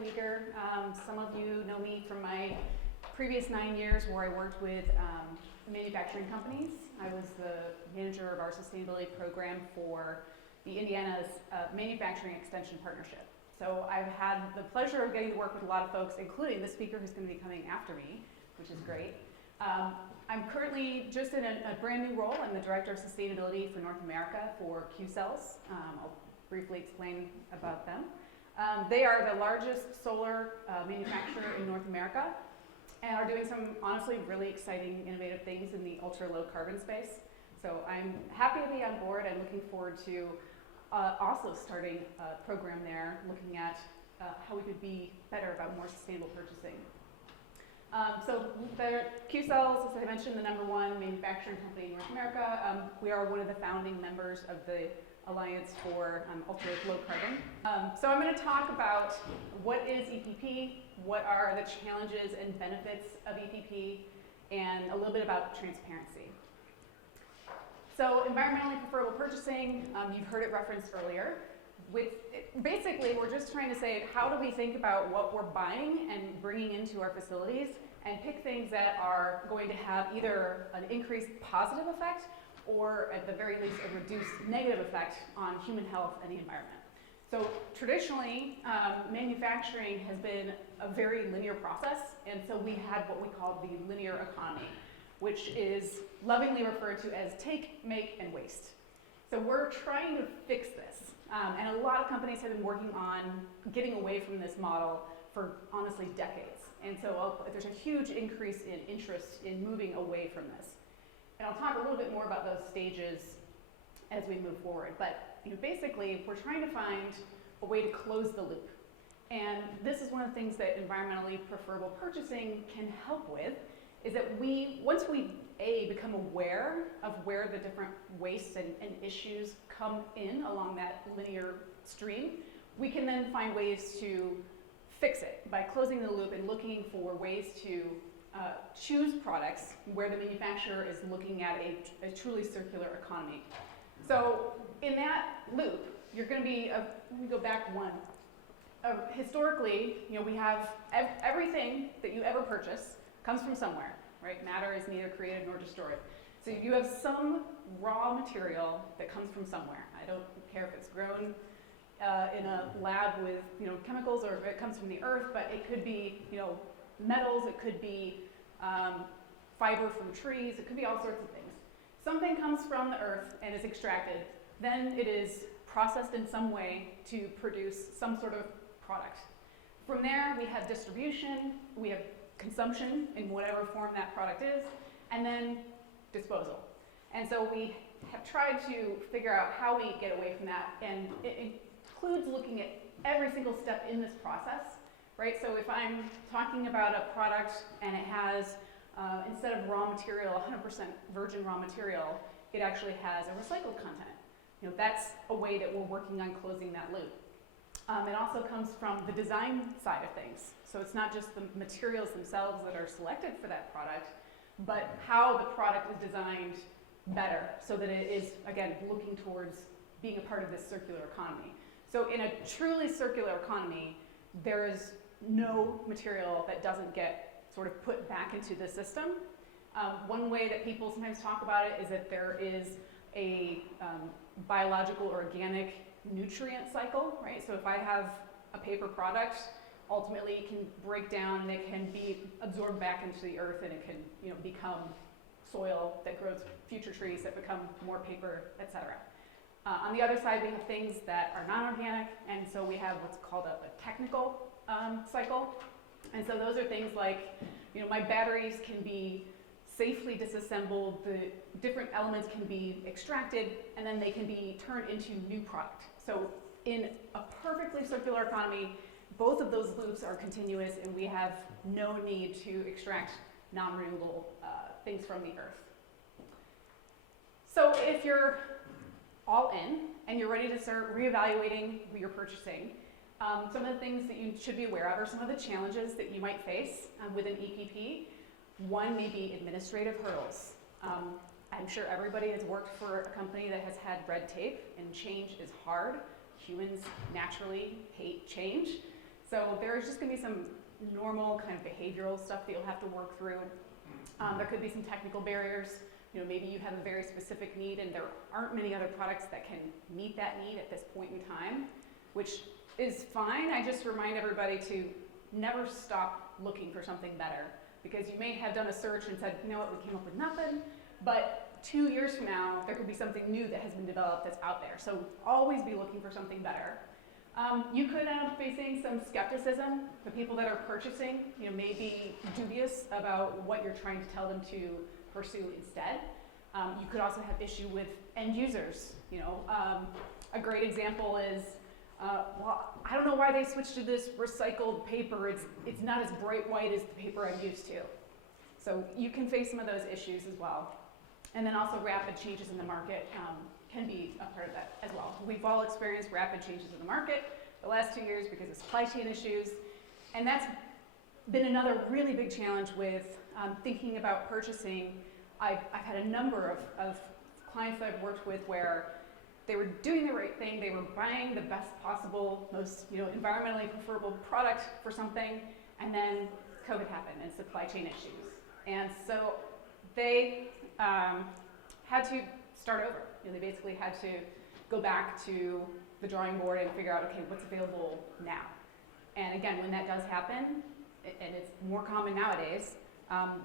Weger. Some of you know me from my previous 9 years where I worked with manufacturing companies. I was the manager of our sustainability program for the Indiana's Manufacturing Extension Partnership. So I've had the pleasure of getting to work with a lot of folks, including the speaker who's going to be coming after me, which is great. I'm currently just in a brand new role. I'm the Director of Sustainability for North America for Q-Cells. I'll briefly explain about them. They are the largest solar manufacturer in North America and are doing some honestly really exciting, innovative things in the ultra-low carbon space. So I'm happy to be on board. I'm looking forward to also starting a program there, looking at how we could be better about more sustainable purchasing. So Q-Cells, as I mentioned, the #1 manufacturing company in North America. We are one of the founding members of the Alliance for Ultra-Low Carbon. So I'm going to talk about what is EPP, what are the challenges and benefits of EPP, and a little bit about transparency. So environmentally preferable purchasing, you've heard it referenced earlier. Basically, we're just trying to say, how do we think about what we're buying and bringing into our facilities and pick things that are going to have either an increased positive effect or at the very least a reduced negative effect on human health and the environment. So traditionally, manufacturing has been a very linear process, and so we had what we call the linear economy, which is lovingly referred to as take, make, and waste. So we're trying to fix this, and a lot of companies have been working on getting away from this model for honestly decades. And so there's a huge increase in interest in moving away from this. And I'll talk a little bit more about those stages as we move forward. But basically, we're trying to find a way to close the loop. And this is one of the things that environmentally preferable purchasing can help with, is that once we become aware of where the different wastes and issues come in along that linear stream, we can then find ways to fix it by closing the loop and looking for ways to choose products where the manufacturer is looking at a truly circular economy. So in that loop, you're going to be, let me go back one. Historically, we have everything that you ever purchase comes from somewhere, right? Matter is neither created nor destroyed. So you have some raw material that comes from somewhere. I don't care if it's grown in a lab with chemicals or if it comes from the earth, but it could be metals, it could be fiber from trees, it could be all sorts of things. Something comes from the earth and is extracted, then it is processed in some way to produce some sort of product. From there, we have distribution, we have consumption in whatever form that product is, and then disposal. And so we have tried to figure out how we get away from that, and it includes looking at every single step in this process. Right, so if I'm talking about a product and it has, instead of raw material, 100% virgin raw material, it actually has a recycled content. That's a way that we're working on closing that loop. It also comes from the design side of things. So it's not just the materials themselves that are selected for that product, but how the product is designed better so that it is, again, looking towards being a part of this circular economy. So in a truly circular economy, there is no material that doesn't get sort of put back into the system. One way that people sometimes talk about it is that there is a biological or organic nutrient cycle, right? So if I have a paper product, ultimately it can break down and it can be absorbed back into the earth, and it can become soil that grows future trees that become more paper, etc. On the other side, we have things that are non-organic, and so we have what's called a technical cycle. And so those are things like, my batteries can be safely disassembled, the different elements can be extracted, and then they can be turned into new product. So in a perfectly circular economy, both of those loops are continuous, and we have no need to extract non-renewable things from the earth. So if you're all in and you're ready to start reevaluating your purchasing, some of the things that you should be aware of are some of the challenges that you might face with an EPP. One may be administrative hurdles. I'm sure everybody has worked for a company that has had red tape, and change is hard. Humans naturally hate change. So there's just going to be some normal kind of behavioral stuff that you'll have to work through. There could be some technical barriers. You know, maybe you have a very specific need and there aren't many other products that can meet that need at this point in time, which is fine. I just remind everybody to never stop looking for something better, because you may have done a search and said, you know what, we came up with nothing, but 2 years from now, there could be something new that has been developed that's out there. So always be looking for something better. You could end up facing some skepticism. The people that are purchasing, you know, may be dubious about what you're trying to tell them to pursue instead. You could also have issue with end users. You know, a great example is, well, I don't know why they switched to this recycled paper. It's not as bright white as the paper I'm used to. So you can face some of those issues as well. And then also rapid changes in the market can be a part of that as well. We've all experienced rapid changes in the market the last 2 years because of supply chain issues. And that's been another really big challenge with thinking about purchasing. I've had a number of clients that I've worked with where they were doing the right thing, they were buying the best possible, most, you know, environmentally preferable product for something, and then COVID happened and supply chain issues. And so they had to start over. You know, they basically had to go back to the drawing board and figure out, okay, what's available now? And again, when that does happen, and it's more common nowadays,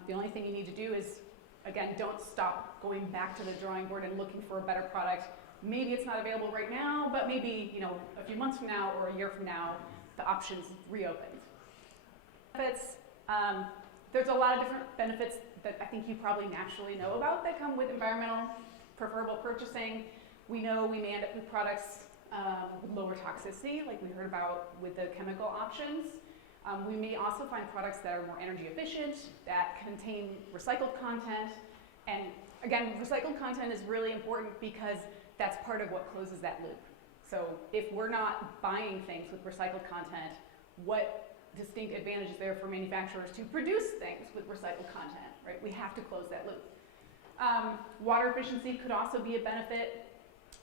the only thing you need to do is, again, don't stop going back to the drawing board and looking for a better product. Maybe it's not available right now, but maybe, you know, a few months from now or a year from now, the option's reopened. Benefits, there's a lot of different benefits that I think you probably naturally know about that come with environmental preferable purchasing. We know we may end up with products with lower toxicity, like we heard about with the chemical options. We may also find products that are more energy efficient, that contain recycled content. And again, recycled content is really important because that's part of what closes that loop. So if we're not buying things with recycled content, what distinct advantage is there for manufacturers to produce things with recycled content, right? We have to close that loop. Water efficiency could also be a benefit.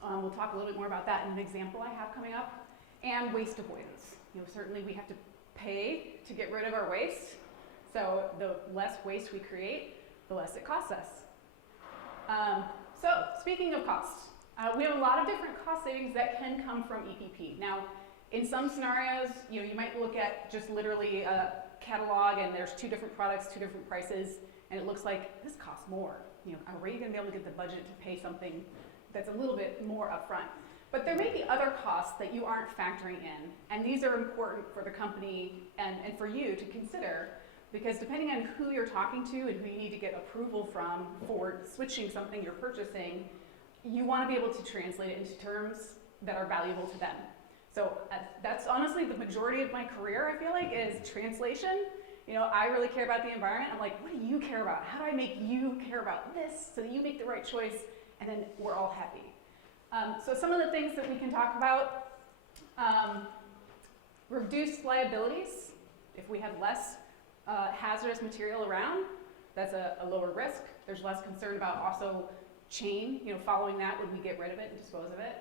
We'll talk a little bit more about that in an example I have coming up. And waste avoidance. You know, certainly we have to pay to get rid of our waste. So the less waste we create, the less it costs us. So speaking of costs, we have a lot of different cost savings that can come from EPP. Now, in some scenarios, you know, you might look at just literally a catalog and there's 2 different products, 2 different prices, and it looks like this costs more. You know, are you going to be able to get the budget to pay something that's a little bit more upfront? But there may be other costs that you aren't factoring in, and these are important for the company and for you to consider, because depending on who you're talking to and who you need to get approval from for switching something you're purchasing, you want to be able to translate it into terms that are valuable to them. So that's honestly the majority of my career, I feel like, is translation. You know, I really care about the environment. I'm like, what do you care about? How do I make you care about this so that you make the right choice, and then we're all happy? So some of the things that we can talk about, reduced liabilities. If we have less hazardous material around, that's a lower risk. There's less concern about also chain, you know, following that when we get rid of it and dispose of it.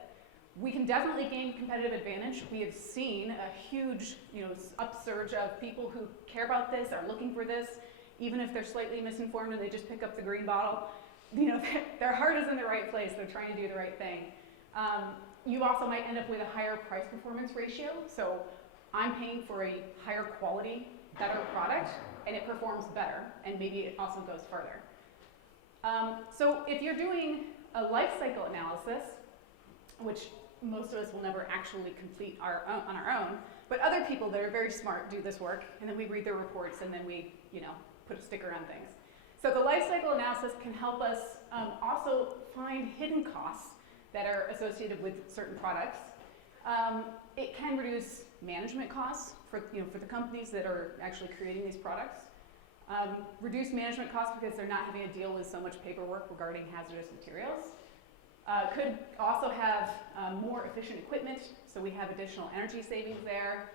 We can definitely gain competitive advantage. We have seen a huge, you know, upsurge of people who care about this, are looking for this, even if they're slightly misinformed and they just pick up the green bottle. You know, their heart is in the right place. They're trying to do the right thing. You also might end up with a higher price performance ratio. So I'm paying for a higher quality, better product, and it performs better, and maybe it also goes further. So if you're doing a life cycle analysis, which most of us will never actually complete on our own, but other people that are very smart do this work, and then we read their reports, and then we, you know, put a sticker on things. So the life cycle analysis can help us also find hidden costs that are associated with certain products. It can reduce management costs for the companies that are actually creating these products. Reduce management costs because they're not having to deal with so much paperwork regarding hazardous materials. Could also have more efficient equipment, so we have additional energy savings there.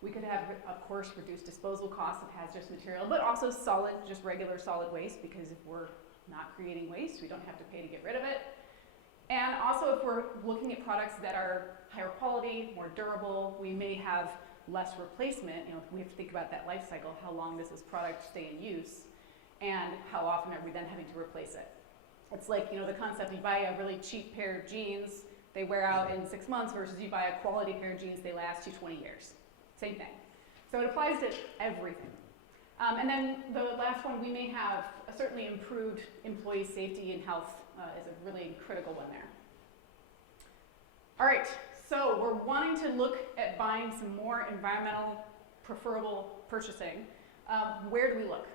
We could have, of course, reduced disposal costs of hazardous material, but also solid, just regular solid waste, because if we're not creating waste, we don't have to pay to get rid of it. And also, if we're looking at products that are higher quality, more durable, we may have less replacement, we have to think about that life cycle. How long does this product stay in use? And how often are we then having to replace it? It's like, the concept, you buy a really cheap pair of jeans, they wear out in 6 months, versus you buy a quality pair of jeans, they last you 20 years. Same thing. So it applies to everything. And then the last one, we may have certainly improved employee safety and health is a really critical one there. All right, so we're wanting to look at buying some more environmental preferable purchasing. Where do we look?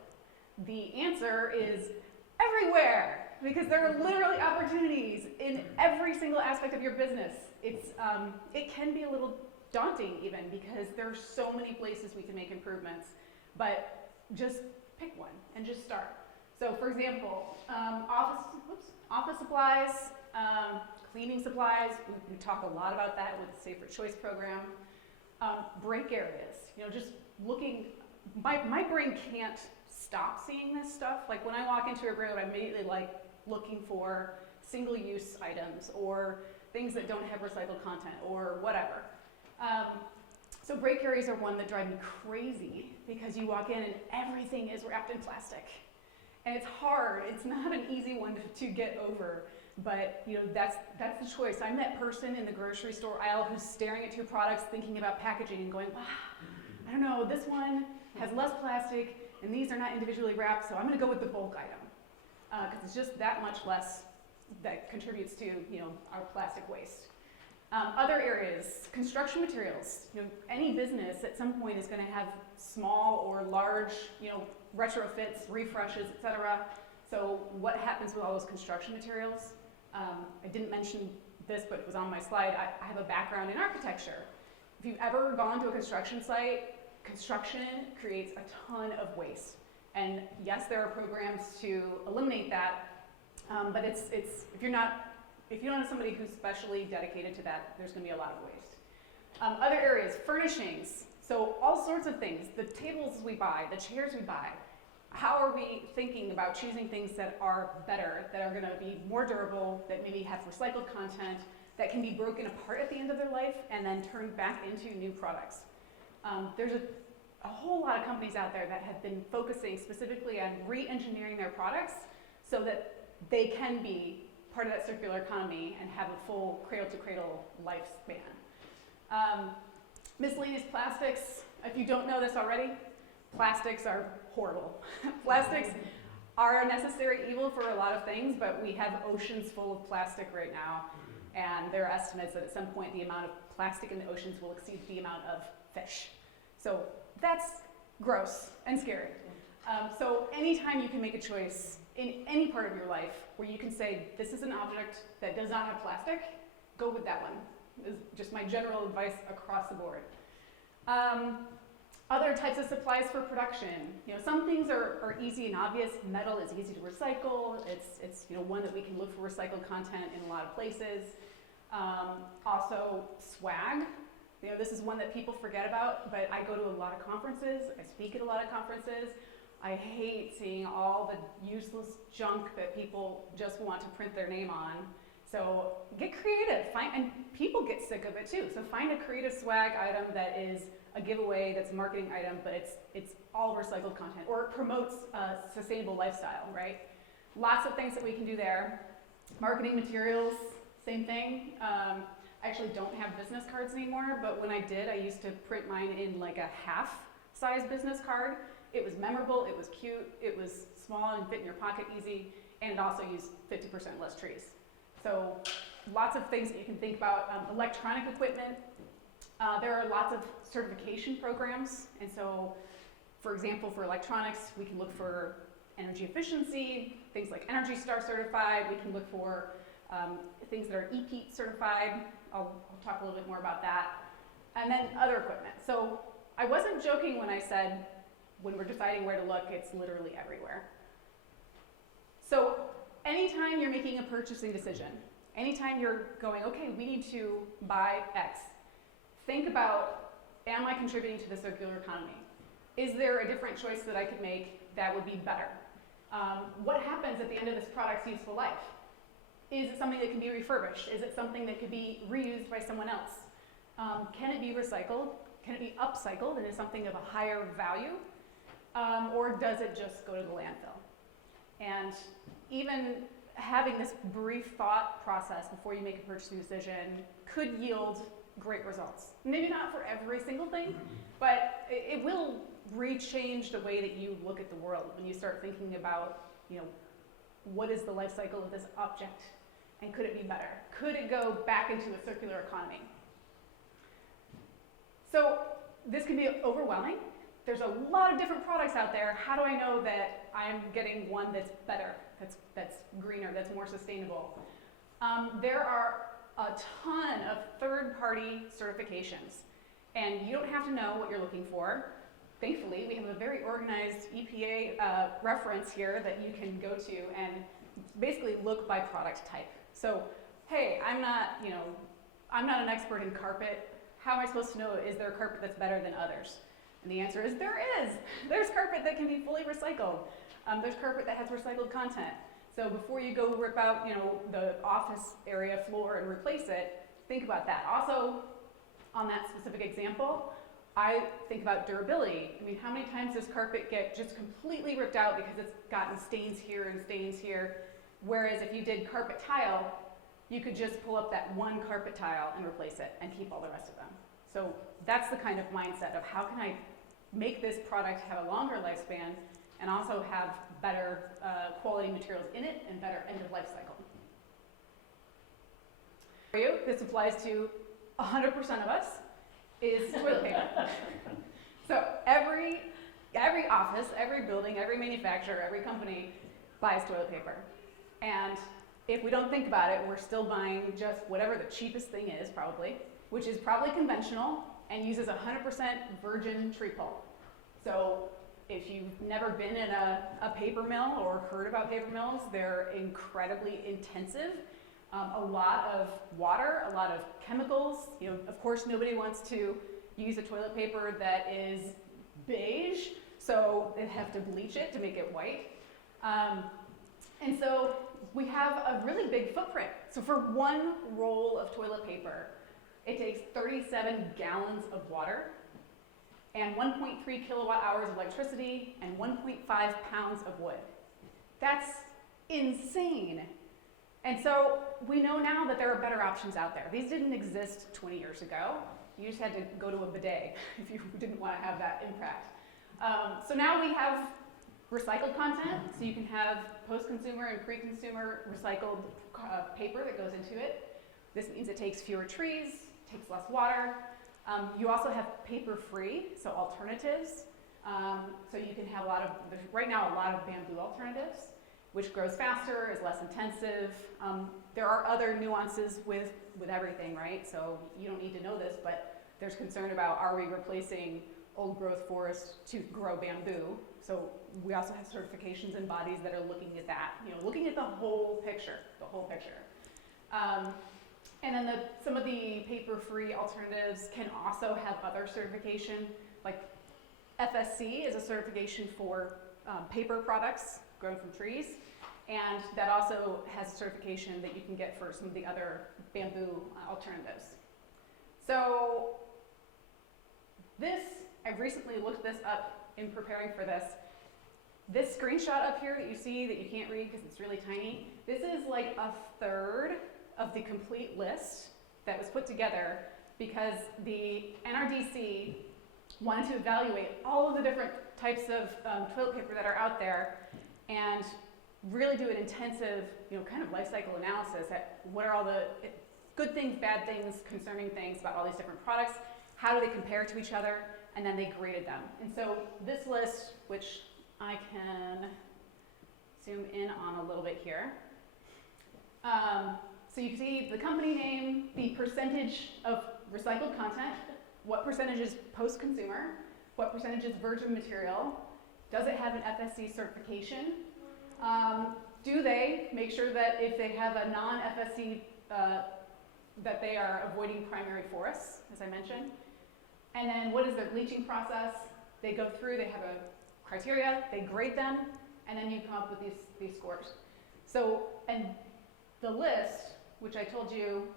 The answer is everywhere, because there are literally opportunities in every single aspect of your business. It can be a little daunting even, because there are so many places we can make improvements, but just pick one and just start. So for example, office supplies, cleaning supplies, we talk a lot about that with the Safer Choice program. Break areas, just looking, my brain can't stop seeing this stuff. Like when I walk into a room, I'm immediately looking for single-use items or things that don't have recycled content or whatever. So break areas are one that drive me crazy, because you walk in and everything is wrapped in plastic. And it's hard, it's not an easy one to get over, but that's the choice. I'm that person in the grocery store aisle who's staring at your products, thinking about packaging and going, wow, I don't know, this one has less plastic and these are not individually wrapped, so I'm gonna go with the bulk item. Because it's just that much less that contributes to our plastic waste. Other areas, construction materials. Any business at some point is going to have small or large, retrofits, refreshes, etc. So what happens with all those construction materials? I didn't mention this, but it was on my slide. I have a background in architecture. If you've ever gone to a construction site, construction creates a ton of waste. And yes, there are programs to eliminate that, but if you don't have somebody who's specially dedicated to that, there's going to be a lot of waste. Other areas, furnishings. So all sorts of things. The tables we buy, the chairs we buy. How are we thinking about choosing things that are better, that are going to be more durable, that maybe have recycled content, that can be broken apart at the end of their life and then turned back into new products? There's a whole lot of companies out there that have been focusing specifically on re-engineering their products so that they can be part of that circular economy and have a full cradle-to-cradle lifespan. Miscellaneous plastics, if you don't know this already, plastics are horrible. Plastics are a necessary evil for a lot of things, but we have oceans full of plastic right now, and there are estimates that at some point the amount of plastic in the oceans will exceed the amount of fish. So that's gross and scary. So anytime you can make a choice in any part of your life where you can say, this is an object that does not have plastic, go with that one. Is just my general advice across the board. Other types of supplies for production. Some things are easy and obvious. Metal is easy to recycle. It's one that we can look for recycled content in a lot of places. Also swag. This is one that people forget about, but I go to a lot of conferences. I speak at a lot of conferences. I hate seeing all the useless junk that people just want to print their name on. So get creative, and people get sick of it too. So find a creative swag item that is a giveaway, that's a marketing item, but it's all recycled content, or it promotes a sustainable lifestyle, right? Lots of things that we can do there. Marketing materials, same thing. I actually don't have business cards anymore, but when I did, I used to print mine in like a half-size business card. It was memorable, it was cute, it was small and fit in your pocket easy, and it also used 50% less trees. So lots of things that you can think about. Electronic equipment, there are lots of certification programs, and so, for example, for electronics, we can look for energy efficiency, things like Energy Star certified. We can look for things that are EPEAT certified. I'll talk a little bit more about that. And then other equipment. So I wasn't joking when I said, when we're deciding where to look, it's literally everywhere. So anytime you're making a purchasing decision, anytime you're going, okay, we need to buy X, think about, am I contributing to the circular economy? Is there a different choice that I could make that would be better? What happens at the end of this product's useful life? Is it something that can be refurbished? Is it something that could be reused by someone else? Can it be recycled? Can it be upcycled into something of a higher value? Or does it just go to the landfill? And even having this brief thought process before you make a purchasing decision could yield great results. Maybe not for every single thing, but it will rechange the way that you look at the world when you start thinking about, what is the life cycle of this object, and could it be better? Could it go back into a circular economy? So this can be overwhelming. There's a lot of different products out there. How do I know that I'm getting one that's better, that's greener, that's more sustainable? There are a ton of third-party certifications, and you don't have to know what you're looking for. Thankfully, we have a very organized EPA reference here that you can go to and basically look by product type. So, hey, I'm not an expert in carpet. How am I supposed to know, is there a carpet that's better than others? And the answer is there is. There's carpet that can be fully recycled. There's carpet that has recycled content. So before you go rip out, the office area floor and replace it, think about that. Also, on that specific example, I think about durability. I mean, how many times does carpet get just completely ripped out because it's gotten stains here and stains here? Whereas if you did carpet tile, you could just pull up that one carpet tile and replace it and keep all the rest of them. So that's the kind of mindset of how can I make this product have a longer lifespan and also have better quality materials in it and better end of life cycle. For you, this applies to 100% of us, is toilet paper. So every office, every building, every manufacturer, every company buys toilet paper. And if we don't think about it, we're still buying just whatever the cheapest thing is, probably, which is probably conventional and uses 100% virgin tree pulp. So if you've never been in a paper mill or heard about paper mills, they're incredibly intensive. A lot of water, a lot of chemicals. Of course, nobody wants to use a toilet paper that is beige, so they have to bleach it to make it white. And so we have a really big footprint. So for one roll of toilet paper, it takes 37 gallons of water and 1.3 kilowatt hours of electricity and 1.5 pounds of wood. That's insane. And so we know now that there are better options out there. These didn't exist 20 years ago. You just had to go to a bidet if you didn't want to have that impact. So now we have recycled content, so you can have post-consumer and pre-consumer recycled paper that goes into it. This means it takes fewer trees, takes less water. You also have paper-free, so alternatives. So you can have there's right now a lot of bamboo alternatives, which grows faster, is less intensive. There are other nuances with everything, right? So you don't need to know this, but there's concern about, are we replacing old growth forest to grow bamboo? So we also have certifications and bodies that are looking at that, looking at the whole picture, And then some of the paper-free alternatives can also have other certification, like FSC is a certification for paper products grown from trees, and that also has a certification that you can get for some of the other bamboo alternatives. So I've recently looked this up in preparing for this. This screenshot up here that you see that you can't read because it's really tiny, this is like a third of the complete list that was put together because the NRDC wanted to evaluate all of the different types of toilet paper that are out there and really do an intensive, kind of life cycle analysis at what are all the good things, bad things, concerning things about all these different products, how do they compare to each other, and then they graded them. And so this list, which I can zoom in on a little bit here. So you can see the company name, the percentage of recycled content, what percentage is post-consumer, what percentage is virgin material, does it have an FSC certification, do they make sure that if they have a non-FSC, that they are avoiding primary forests, as I mentioned, and then what is their bleaching process? They go through, they have a criteria, they grade them, and then you come up with these scores. So, and the list, which I told you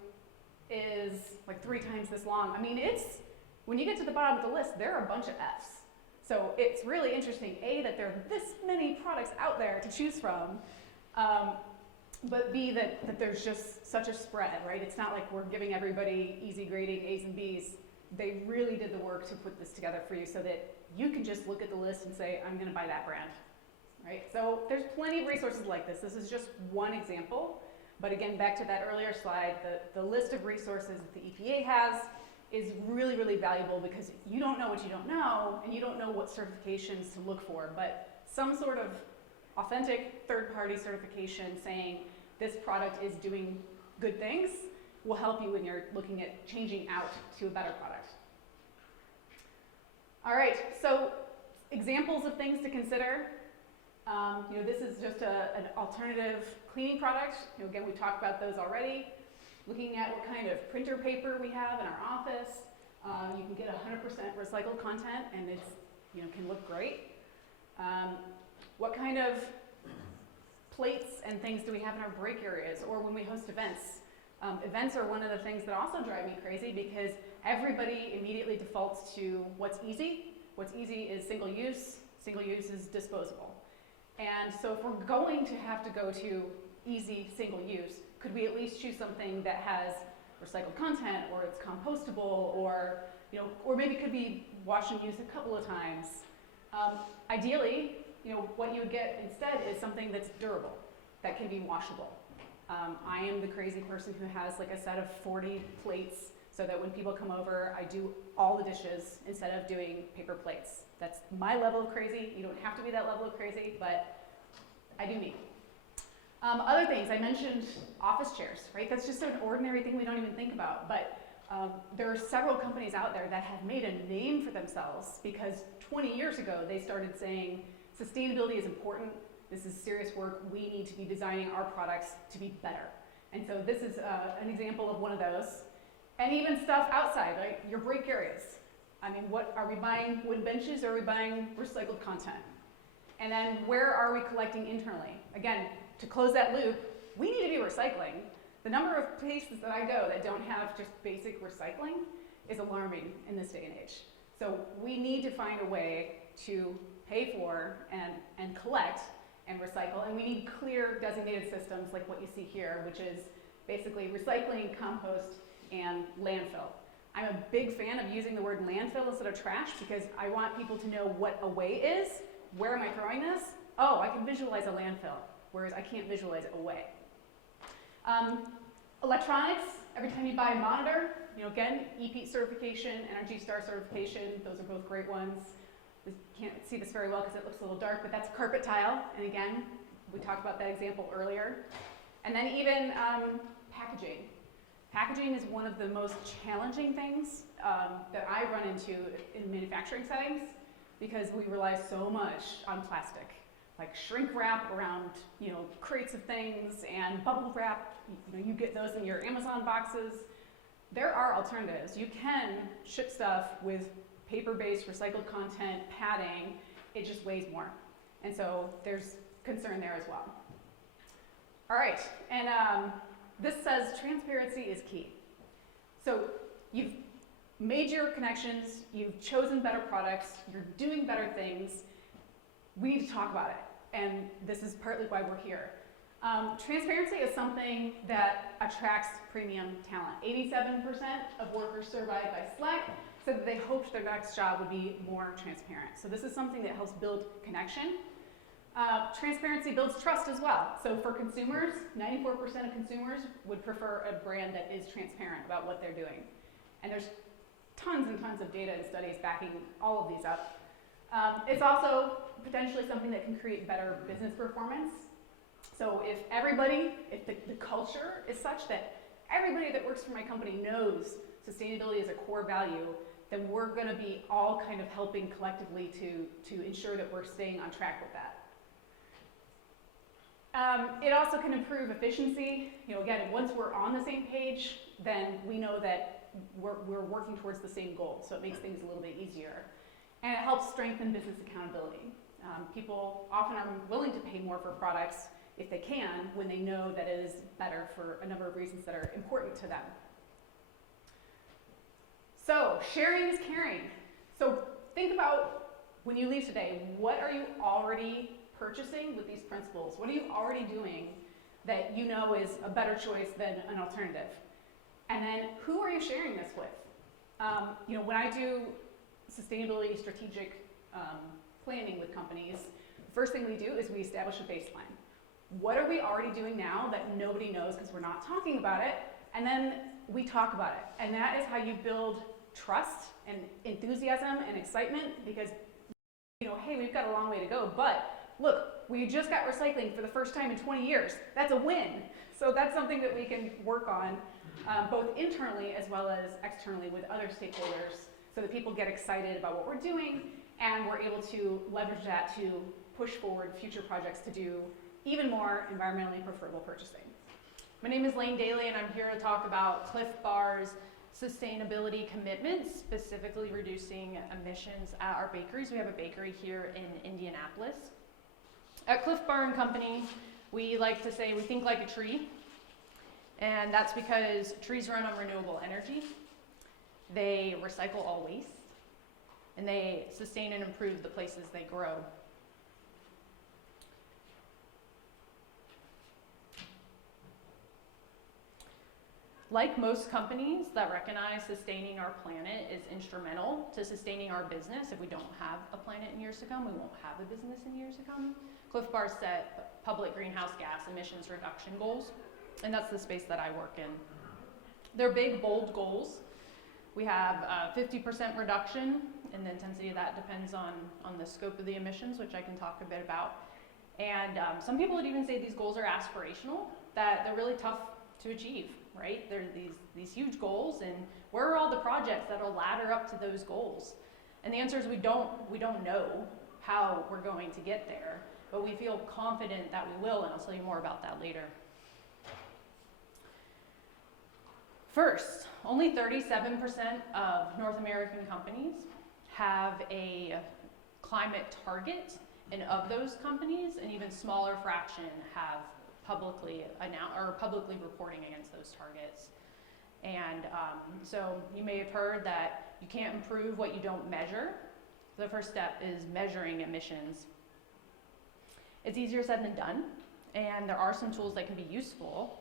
is like 3 times this long. I mean, it's When you get to the bottom of the list, there are a bunch of Fs. So it's really interesting, A, that there are this many products out there to choose from, but B, that there's just such a spread, right? It's not like we're giving everybody easy grading A's and B's. They really did the work to put this together for you so that you can just look at the list and say, I'm gonna buy that brand, right? So there's plenty of resources like this. This is just one example. But again, back to that earlier slide, the list of resources that the EPA has is really, really valuable because you don't know what you don't know, and you don't know what certifications to look for, but some sort of authentic third-party certification saying this product is doing good things will help you when you're looking at changing out to a better product. All right, so examples of things to consider. This is just an alternative cleaning product. Again, we talked about those already. Looking at what kind of printer paper we have in our office. You can get 100% recycled content, and it's can look great. What kind of plates and things do we have in our break areas, or when we host events? Events are one of the things that also drive me crazy because everybody immediately defaults to what's easy. What's easy is single use. Single use is disposable. And so if we're going to have to go to easy single use, could we at least choose something that has recycled content, or it's compostable, or maybe could be wash and use a couple of times. Ideally, what you would get instead is something that's durable, that can be washable. I am the crazy person who has like a set of 40 plates so that when people come over, I do all the dishes instead of doing paper plates. That's my level of crazy. You don't have to be that level of crazy, but I do me. Other things, I mentioned office chairs, right? That's just an ordinary thing we don't even think about, but there are several companies out there that have made a name for themselves because 20 years ago they started saying sustainability is important, this is serious work, we need to be designing our products to be better. And so this is an example of one of those. And even stuff outside, right? Your break areas. I mean, what are we buying, wooden benches, or are we buying recycled content? And then where are we collecting internally? Again, to close that loop, we need to be recycling. The number of places that I go that don't have just basic recycling is alarming in this day and age. So we need to find a way to pay for and collect and recycle, and we need clear designated systems like what you see here, which is basically recycling, compost, and landfill. I'm a big fan of using the word landfill instead of trash because I want people to know what away is. Where am I throwing this? Oh, I can visualize a landfill, whereas I can't visualize it away. Electronics, every time you buy a monitor, again, EPEAT certification, Energy Star certification, those are both great ones. You can't see this very well because it looks a little dark, but that's carpet tile, and again, we talked about that example earlier. And then even packaging. Packaging is one of the most challenging things that I run into in manufacturing settings because we rely so much on plastic, like shrink wrap around crates of things and bubble wrap. You get those in your Amazon boxes. There are alternatives. You can ship stuff with paper-based recycled content, padding. It just weighs more, and so there's concern there as well. All right, and this says transparency is key. So you've made your connections, you've chosen better products, you're doing better things. We need to talk about it, and this is partly why we're here. Transparency is something that attracts premium talent. 87% of workers surveyed by Slack said that they hoped their next job would be more transparent. So this is something that helps build connection. Transparency builds trust as well. So for consumers, 94% of consumers would prefer a brand that is transparent about what they're doing. And there's tons and tons of data and studies backing all of these up. It's also potentially something that can create better business performance. So if the culture is such that everybody that works for my company knows sustainability is a core value, then we're going to be all kind of helping collectively to ensure that we're staying on track with that. It also can improve efficiency. Again, once we're on the same page, then we know that we're working towards the same goal, so it makes things a little bit easier. And it helps strengthen business accountability. People often are willing to pay more for products if they can, when they know that it is better for a number of reasons that are important to them. So sharing is caring. So think about when you leave today, what are you already purchasing with these principles? What are you already doing that you know is a better choice than an alternative? And then who are you sharing this with? When I do sustainability strategic planning with companies, the first thing we do is we establish a baseline. What are we already doing now that nobody knows because we're not talking about it? And then we talk about it. And that is how you build trust and enthusiasm and excitement, because hey, we've got a long way to go, but look, we just got recycling for the first time in 20 years. That's a win. So that's something that we can work on both internally as well as externally with other stakeholders, so that people get excited about what we're doing and we're able to leverage that to push forward future projects to do even more environmentally preferable purchasing. My name is Daley, and I'm here to talk about Clif Bar's sustainability commitments, specifically reducing emissions at our bakeries. We have a bakery here in Indianapolis. At Clif Bar and Company, we like to say we think like a tree, and that's because trees run on renewable energy. They recycle all waste, and they sustain and improve the places they grow. Like most companies that recognize sustaining our planet is instrumental to sustaining our business. If we don't have a planet in years to come, we won't have a business in years to come. Clif Bar set public greenhouse gas emissions reduction goals, and that's the space that I work in. They're big, bold goals. We have a 50% reduction, and the intensity of that depends on the scope of the emissions, which I can talk a bit about. And some people would even say these goals are aspirational, that they're really tough to achieve, right? They're these huge goals, and where are all the projects that'll ladder up to those goals? And the answer is we don't know how we're going to get there, but we feel confident that we will, and I'll tell you more about that later. First, only 37% of North American companies have a climate target, and of those companies, an even smaller fraction have publicly reporting against those targets. And so you may have heard that you can't improve what you don't measure. The first step is measuring emissions. It's easier said than done, and there are some tools that can be useful.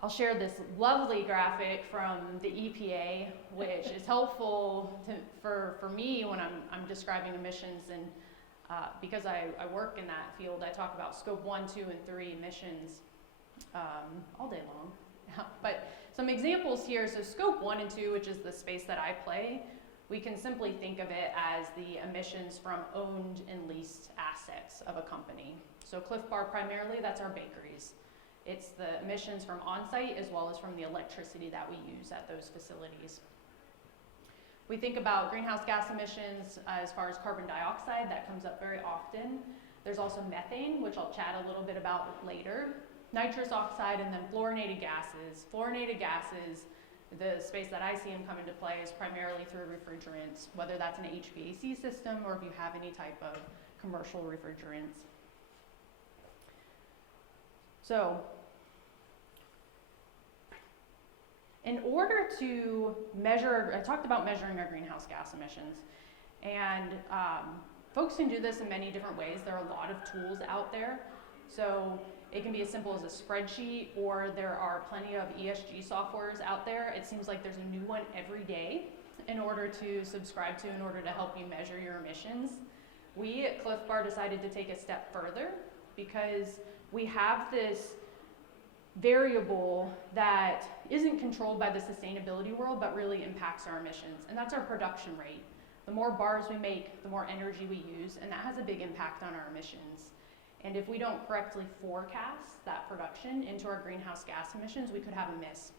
I'll share this lovely graphic from the EPA, which is helpful for me when I'm describing emissions, and because I work in that field, I talk about scope 1, 2, and 3 emissions all day long. But some examples here, so scope 1 and 2, which is the space that I play, we can simply think of it as the emissions from owned and leased assets of a company. So Clif Bar primarily, that's our bakeries. It's the emissions from on-site as well as from the electricity that we use at those facilities. We think about greenhouse gas emissions as far as carbon dioxide. That comes up very often. There's also methane, which I'll chat a little bit about later. Nitrous oxide, and then fluorinated gases. Fluorinated gases, the space that I see them come into play is primarily through refrigerants, whether that's an HVAC system or if you have any type of commercial refrigerants. So, in order to measure, I talked about measuring our greenhouse gas emissions, and folks can do this in many different ways. There are a lot of tools out there. So it can be as simple as a spreadsheet, or there are plenty of ESG softwares out there. It seems like there's a new one every day in order to subscribe to, in order to help you measure your emissions. We at Clif Bar decided to take a step further because we have this variable that isn't controlled by the sustainability world, but really impacts our emissions, and that's our production rate. The more bars we make, the more energy we use, and that has a big impact on our emissions. And if we don't correctly forecast that production into our greenhouse gas emissions, we could have a miss.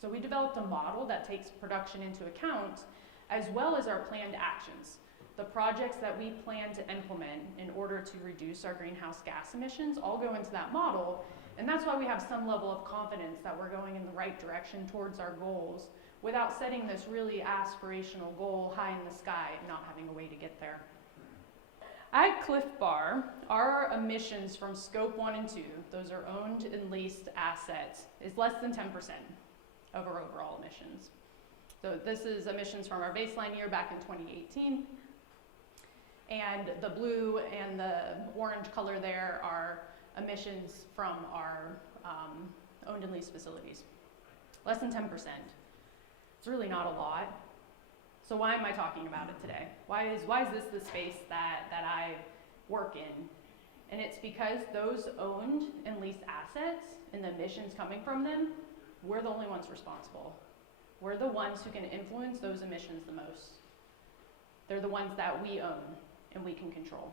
So we developed a model that takes production into account, as well as our planned actions. The projects that we plan to implement in order to reduce our greenhouse gas emissions all go into that model, and that's why we have some level of confidence that we're going in the right direction towards our goals without setting this really aspirational goal high in the sky and not having a way to get there. At Clif Bar, our emissions from scope 1 and 2, those are owned and leased assets, is less than 10% of our overall emissions. So this is emissions from our baseline year back in 2018. And the blue and the orange color there are emissions from our owned and leased facilities. Less than 10%. It's really not a lot. So why am I talking about it today? Why is this the space that I work in? And it's because those owned and leased assets and the emissions coming from them, we're the only ones responsible. We're the ones who can influence those emissions the most. They're the ones that we own and we can control.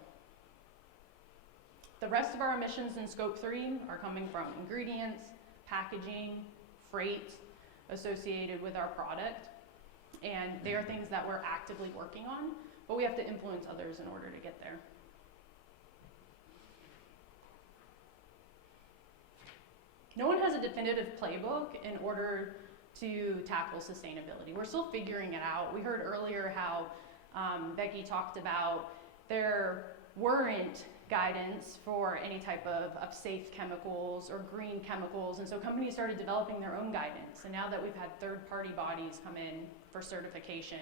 The rest of our emissions in scope 3 are coming from ingredients, packaging, freight associated with our product. And they are things that we're actively working on, but we have to influence others in order to get there. No one has a definitive playbook in order to tackle sustainability. We're still figuring it out. We heard earlier how Becky talked about there weren't guidance for any type of safe chemicals or green chemicals, and so companies started developing their own guidance. And now that we've had third-party bodies come in for certification,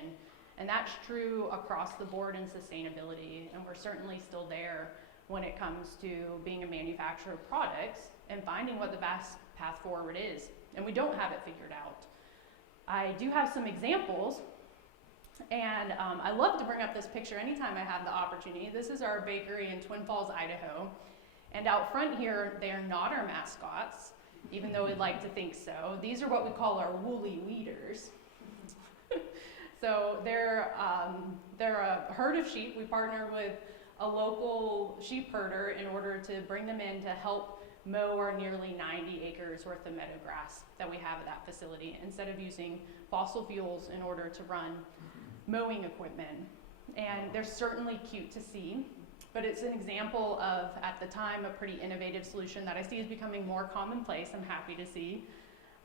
and that's true across the board in sustainability, and we're certainly still there when it comes to being a manufacturer of products and finding what the best path forward is. And we don't have it figured out. I do have some examples, and I love to bring up this picture anytime I have the opportunity. This is our bakery in Twin Falls, Idaho. And out front here, they are not our mascots, even though we'd like to think so. These are what we call our woolly weeders. So they're a herd of sheep. We partnered with a local sheep herder in order to bring them in to help mow our nearly 90 acres worth of meadow grass that we have at that facility, instead of using fossil fuels in order to run mowing equipment. And they're certainly cute to see, but it's an example of, at the time, a pretty innovative solution that I see is becoming more commonplace, I'm happy to see.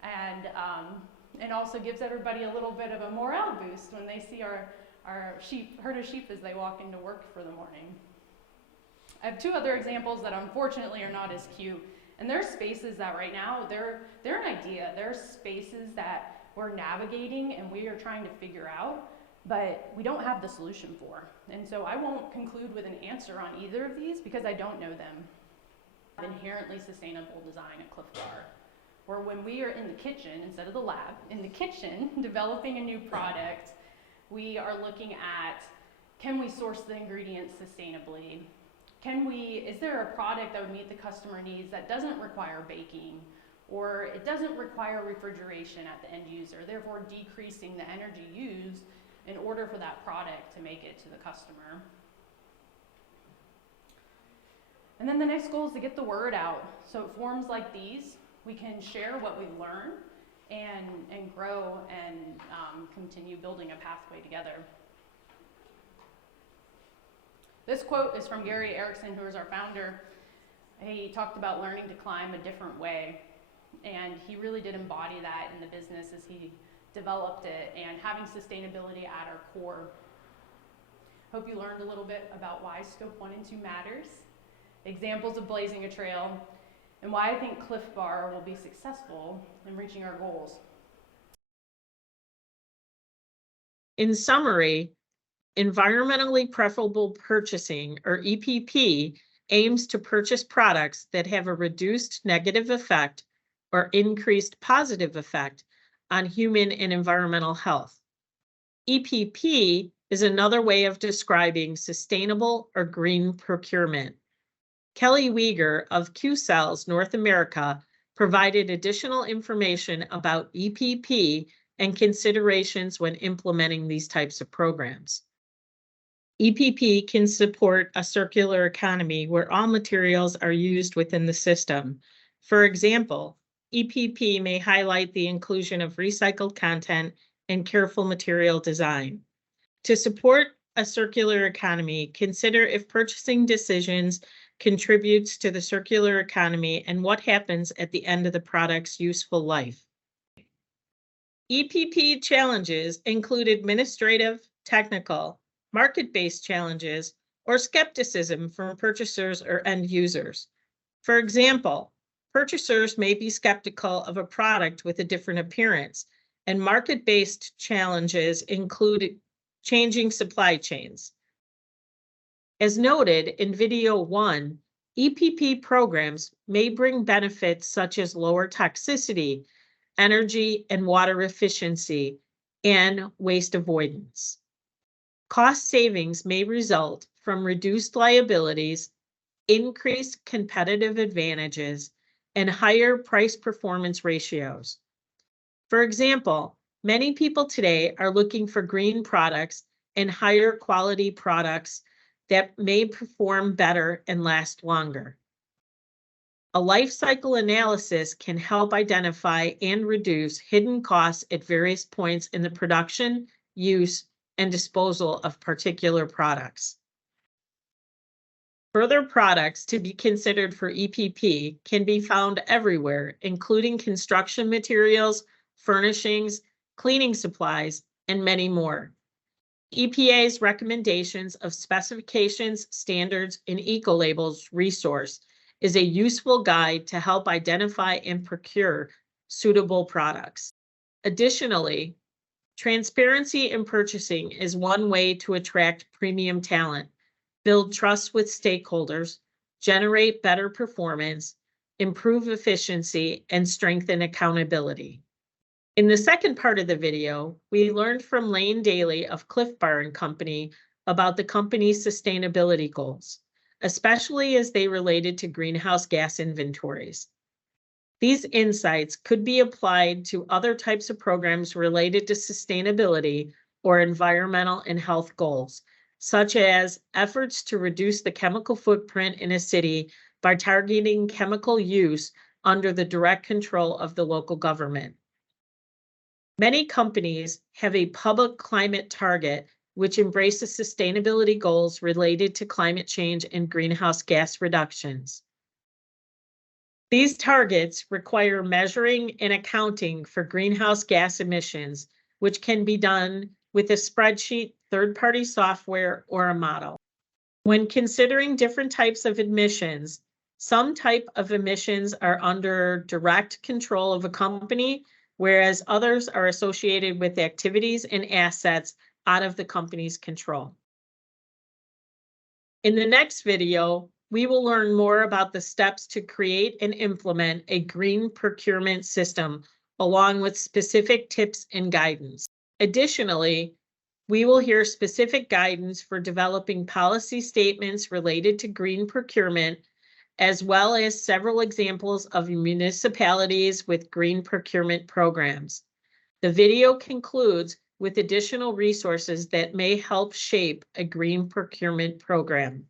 And also gives everybody a little bit of a morale boost when they see our herd of sheep as they walk into work for the morning. I have two other examples that unfortunately are not as cute. And they're spaces that right now, they're an idea. They're spaces that we're navigating and we are trying to figure out, but we don't have the solution for. And so I won't conclude with an answer on either of these because I don't know them. Inherently sustainable design at Clif Bar, where when we are in the kitchen, instead of the lab, in the kitchen, developing a new product, we are looking at, can we source the ingredients sustainably? Is there a product that would meet the customer needs that doesn't require baking, or it doesn't require refrigeration at the end user, therefore decreasing the energy used in order for that product to make it to the customer? And then the next goal is to get the word out. So forums like these, we can share what we learn and grow and continue building a pathway together. This quote is from Gary Erickson, who is our founder. He talked about learning to climb a different way, and he really did embody that in the business as he developed it, and having sustainability at our core. Hope you learned a little bit about why Scope 1 and 2 matters, examples of blazing a trail, and why I think Clif Bar will be successful in reaching our goals. In summary, environmentally preferable purchasing, or EPP, aims to purchase products that have a reduced negative effect or increased positive effect on human and environmental health. EPP is another way of describing sustainable or green procurement. Kelly Weger of Q-Cells North America provided additional information about EPP and considerations when implementing these types of programs. EPP can support a circular economy where all materials are used within the system. For example, EPP may highlight the inclusion of recycled content and careful material design. To support a circular economy, consider if purchasing decisions contributes to the circular economy and what happens at the end of the product's useful life. EPP challenges include administrative, technical, market-based challenges, or skepticism from purchasers or end users. For example, purchasers may be skeptical of a product with a different appearance and market-based challenges include changing supply chains. As noted in video 1, EPP programs may bring benefits such as lower toxicity, energy and water efficiency, and waste avoidance. Cost savings may result from reduced liabilities, increased competitive advantages, and higher price-performance ratios. For example, many people today are looking for green products and higher quality products that may perform better and last longer. A life cycle analysis can help identify and reduce hidden costs at various points in the production, use, and disposal of particular products. Further products to be considered for EPP can be found everywhere, including construction materials, furnishings, cleaning supplies, and many more. EPA's recommendations of specifications, standards, and eco-labels resource is a useful guide to help identify and procure suitable products. Additionally, transparency in purchasing is one way to attract premium talent, build trust with stakeholders, generate better performance, improve efficiency, and strengthen accountability. In the second part of the video, we learned from Daley of Clif Company about the company's sustainability goals, especially as they related to greenhouse gas inventories. These insights could be applied to other types of programs related to sustainability or environmental and health goals, such as efforts to reduce the chemical footprint in a city by targeting chemical use under the direct control of the local government. Many companies have a public climate target which embraces sustainability goals related to climate change and greenhouse gas reductions. These targets require measuring and accounting for greenhouse gas emissions, which can be done with a spreadsheet, third-party software, or a model. When considering different types of emissions, some type of emissions are under direct control of a company, whereas others are associated with activities and assets out of the company's control. In the next video, we will learn more about the steps to create and implement a green procurement system, along with specific tips and guidance. Additionally, we will hear specific guidance for developing policy statements related to green procurement, as well as several examples of municipalities with green procurement programs. The video concludes with additional resources that may help shape a green procurement program.